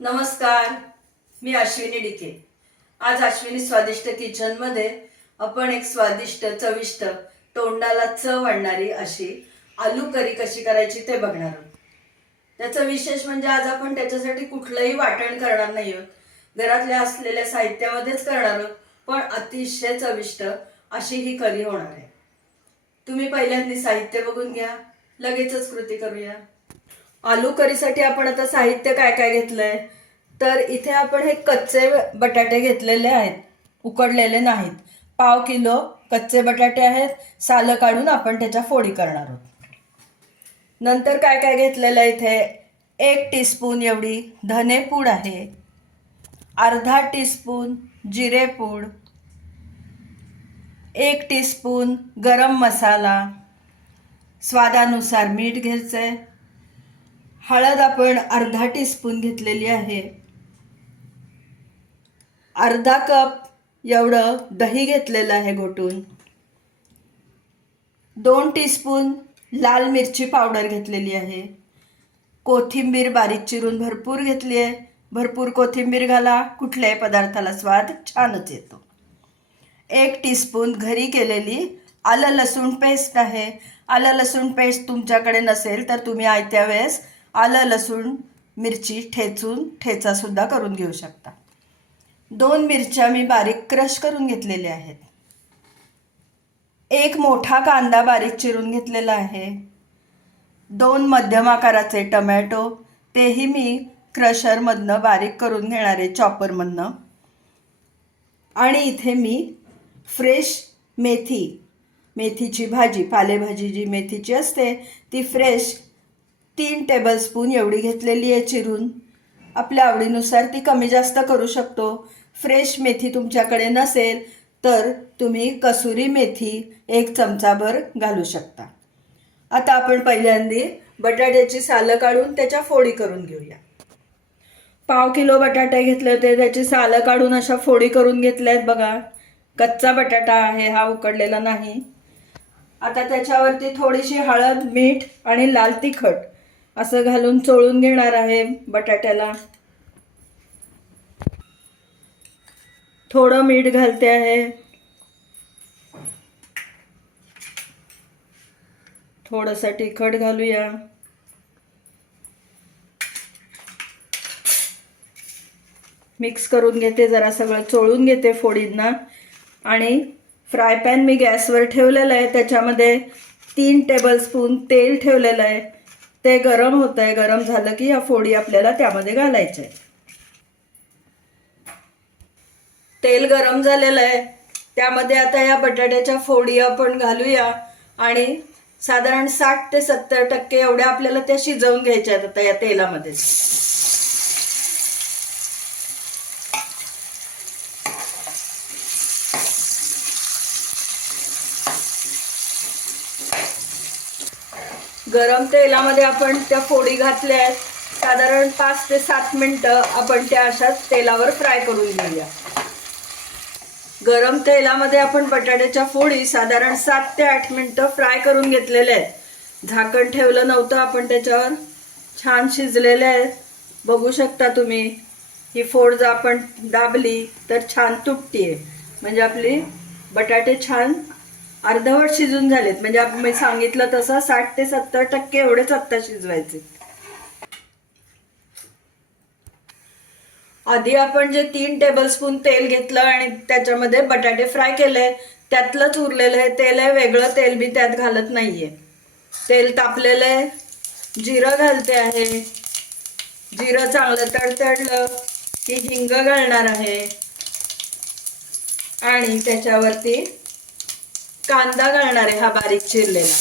नमस्कार मी अश्विनी डिके. आज अश्विनी स्वादिष्ट किचनमध्ये आपण एक स्वादिष्ट चविष्ट तोंडाला चव आणणारी अशी आलू करी कशी करायची ते बघणार आहोत. त्याचं विशेष म्हणजे आज आपण त्याच्यासाठी कुठलंही वाटण करणार नाही आहोत. घरातल्या असलेल्या साहित्यामध्येच करणार आहोत पण अतिशय चविष्ट अशी ही करी होणार आहे. तुम्ही पहिल्यांदा साहित्य बघून घ्या लगेचच कृती करूया. आलू करीसाठी आपण आता साहित्य काय काय घेतलंय? तर इथे आपण हे कच्चे बटाटे घेतलेले आहेत उकडलेले नाहीत. पाव किलो कच्चे बटाटे आहेत सालं काढून आपण त्याच्या फोडी करणार आहोत. नंतर काय काय घेतलेलं आहे इथे? एक टीस्पून एवढी धनेपूड आहे अर्धा टीस्पून जिरेपूड एक टीस्पून गरम मसाला स्वादानुसार मीठ घ्यायचं आहे हळद आपण अर्धा टीस्पून घेतलेली आहे. अर्धा कप एवढं दही घेतलेलं आहे घोटून. दोन टीस्पून लाल मिरची पावडर घेतलेली आहे. कोथिंबीर बारीक चिरून भरपूर घेतली आहे. भरपूर कोथिंबीर घाला कुठल्याही पदार्थाला स्वाद छानच येतो. एक टीस्पून घरी केलेली आलं लसूण पेस्ट आहे. आलं लसूण पेस्ट तुमच्याकडे नसेल तर तुम्ही आयत्या वेळेस आलं लसूण मिरची ठेचून ठेचासुद्धा करून घेऊ शकता. दोन मिरच्या मी बारीक क्रश करून घेतलेल्या आहेत. एक मोठा कांदा बारीक चिरून घेतलेला आहे. दोन मध्यम आकाराचे टमॅटो तेही मी क्रशरमधनं बारीक करून घेणारे चॉपरमधनं. आणि इथे मी फ्रेश मेथी मेथीची भाजी पालेभाजी जी मेथीची असते ती फ्रेश तीन टेबलस्पून एवढी घेतलेली आहे चिरून. आपल्या आवडीनुसार ती कमी जास्त करू शकतो. फ्रेश मेथी तुमच्याकडे नसेल तर तुम्ही कसुरी मेथी एक चमचाभर घालू शकता. आता आपण पहिल्यांदा बटाट्याची सालं काढून त्याच्या फोडी करून घेऊया. पाव किलो बटाटे घेतले होते त्याची सालं काढून अशा फोडी करून घेतल्या आहेत बघा. कच्चा बटाटा आहे हा उकडलेला नाही. आता त्याच्यावरती थोडीशी हळद मीठ आणि लाल तिखट असं घालून चोळून घेणार आहे बटाट्याला. थोडं मीठ घालते आहे. थोडंसं तिखट घालूया. मिक्स करून घेते जरा सगळं चोळून घेते फोडींना. आणि फ्राय पॅन मी गॅसवर ठेवलेलं आहे त्याच्यामध्ये तीन टेबलस्पून तेल ठेवलेलं आहे. ते गरम होत आहे गरम झालं की ह्या फोडी आपल्याला त्यामध्ये घालायच्या तेल गरम झालेलं आहे. त्यामध्ये आता या बटाट्याच्या फोडी आपण घालूया. आणि साधारण साठ ते सत्तर टक्के एवढ्या आपल्याला त्या शिजवून घ्यायच्या आहेत आता या तेलामध्ये. गरम तेलामध्ये आपण त्या फोडी घातल्या आहेत. साधारण पाच ते सात मिनटं आपण त्या अशाच तेलावर फ्राय करून घेऊया. गरम तेलामध्ये आपण बटाट्याच्या फोडी साधारण सात ते आठ मिनटं फ्राय करून घेतलेल्या आहेत. झाकण ठेवलं नव्हतं आपण त्याच्यावर. छान शिजलेले आहेत. बघू शकता तुम्ही ही फोड जर आपण दाबली तर छान तुटतीये. म्हणजे आपली बटाटे छान अर्धवट शिजून झालेत. म्हणजे मी सांगितलं तसं साठ ते सत्तर टक्के एवढेच आत्ता शिजवायचे. आधी आपण जे तीन टेबलस्पून तेल घेतलं आणि त्याच्यामध्ये बटाटे फ्राय केले त्यातलंच उरलेलं आहे तेल आहे वेगळं तेल मी त्यात घालत नाहीये. तेल तापलेलं आहे जिरं घालते आहे. जिरं चांगलं तडतडलं की हिंग घालणार आहे. आणि त्याच्यावरती कांदा घालणार आहे हा बारीक चिरलेला.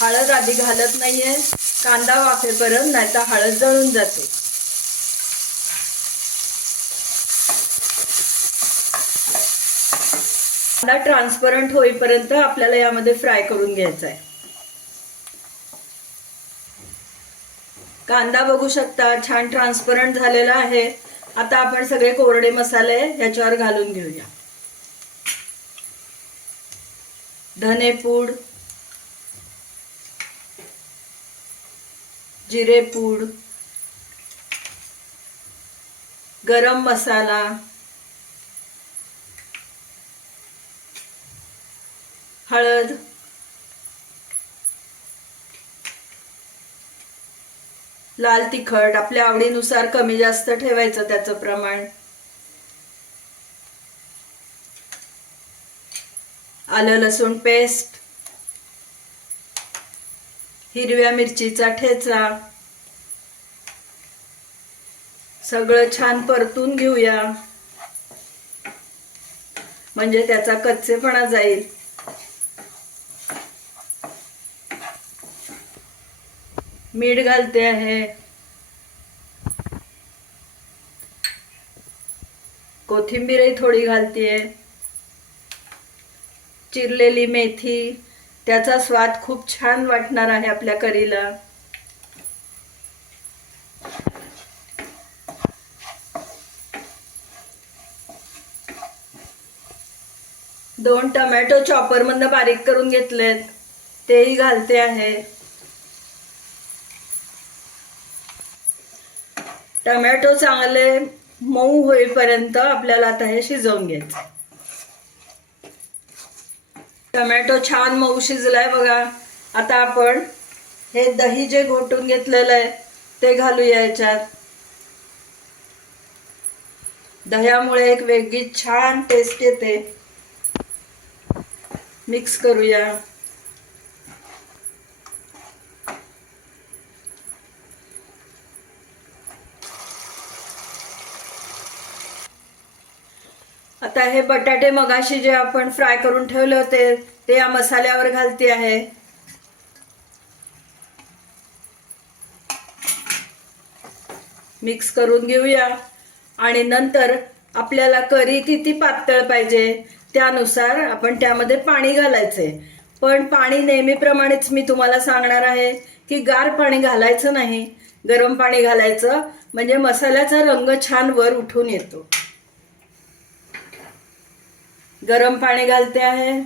हळद आधी घालत नाहीये. कांदा वाफेपर्यंत नाही तर हळद जळून जाते. कांदा ट्रान्सपरंट होईपर्यंत आपल्याला यामध्ये फ्राय करून घ्यायचा आहे कांदा बघू शकता छान ट्रान्सपरंट झालेला आहे. आता आपण सगळे कोरडे मसाले ह्याच्यावर घालून घेऊया. धनेपूड जिरेपूड गरम मसाला हळद लाल तिखट. आपल्या आवडीनुसार कमी जास्त ठेवायचं त्याचं प्रमाण. आलं लसूण पेस्ट हिरव्या मिरचीचा ठेचा सगळं छान परतून घेऊया. म्हणजे त्याचा कच्चेपणा जाईल. मीठ घालते आहे. कोथिंबीरही थोडी घालते चिरलेली मेथी त्याचा स्वाद खूप छान वाटणार आहे आपल्या करीला. दोन टमॅटो चॉपर मधनं बारीक करून घेतलेत. तेही घालते आहे. टमॅटो चांगले मऊ होईपर्यंत आपल्याला आता हे शिजवून घ्यायचं. टमॅटो छान मऊ शिजलाय बघा. आता आपण हे दही जे घोटून घेतलेलं आहे ते घालूया याच्यात. दह्यामुळे एक वेगळी छान टेस्ट येते. मिक्स करूया. आता हे बटाटे मगाशी जे आपण फ्राय करून ठेवले होते ते या मसाल्यावर घालते आहे. मिक्स करून घेऊया. आणि नंतर आपल्याला करी किती पातळ पाहिजे त्यानुसार आपण त्यामध्ये पाणी घालायचे पण पाणी नेहमीप्रमाणेच मी तुम्हाला सांगणार आहे की गार पाणी घालायचं नाही. गरम पाणी घालायचं. म्हणजे मसाल्याचा रंग छान वर उठून येतो. गरम पाणी घालते आहे.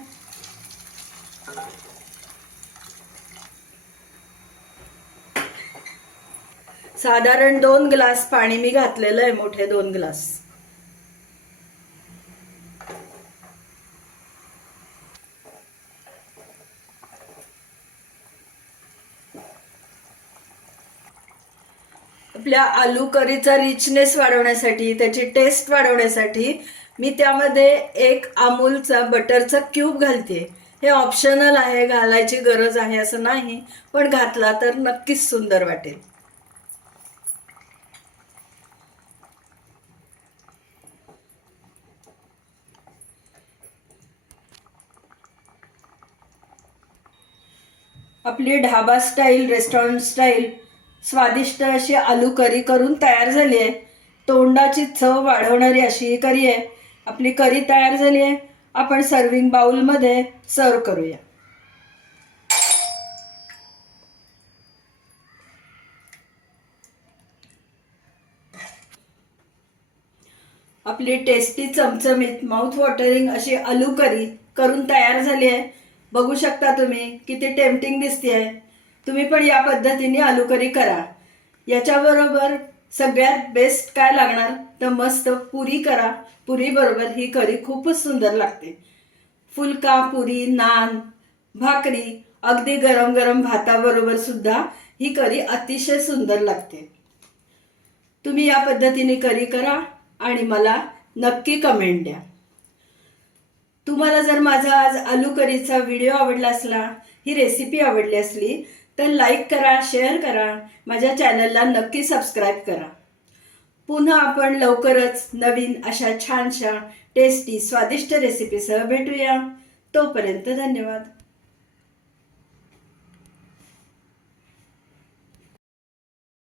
साधारण दोन ग्लास पाणी मी घातलेलं आहे मोठे दोन ग्लास. आपल्या आलू करीचा रिचनेस वाढवण्यासाठी त्याची टेस्ट वाढवण्यासाठी मी त्यामध्ये एक अमूलचा बटरचा क्यूब घालते. हे ऑप्शनल आहे घालायची गरज आहे असं नाही पण घातला तर नक्कीच सुंदर वाटेल. आपली ढाबा स्टाईल रेस्टॉरंट स्टाईल स्वादिष्ट अशी आलू करी करून तयार झाली आहे. तोंडाची चव वाढवणारी अशी ही करी आहे. आपली करी तयार झाली आहे. आपण सर्विंग बाउलमध्ये सर्व करूया. आपली टेस्टी चमचमीत माउथ वॉटरिंग अशी आलू करी करून तयार झाली आहे. बघू शकता तुम्ही किती टेम्पटिंग दिसते आहे तुम्ही पण या पद्धतीने आलू करी करा. याच्याबरोबर सगळ्यात बेस्ट काय लागणार? तर मस्त पुरी करा. पुरी बरोबर ही करी खूपच सुंदर लागते. फुलका पुरी नान भाकरी अगदी गरम गरम भाताबरोबर सुद्धा ही करी अतिशय सुंदर लागते. तुम्ही या पद्धतीने करी करा आणि मला नक्की कमेंट द्या. तुम्हाला जर माझा आज आलू करीचा व्हिडिओ आवडला असला ही रेसिपी आवडली असली तर लाईक करा शेअर करा. माझ्या चॅनलला नक्की सबस्क्राईब करा. पुन्हा आपण लवकरच नवीन अशा छानशा टेस्टी स्वादिष्ट रेसिपीसह भेटूया. तोपर्यंत धन्यवाद.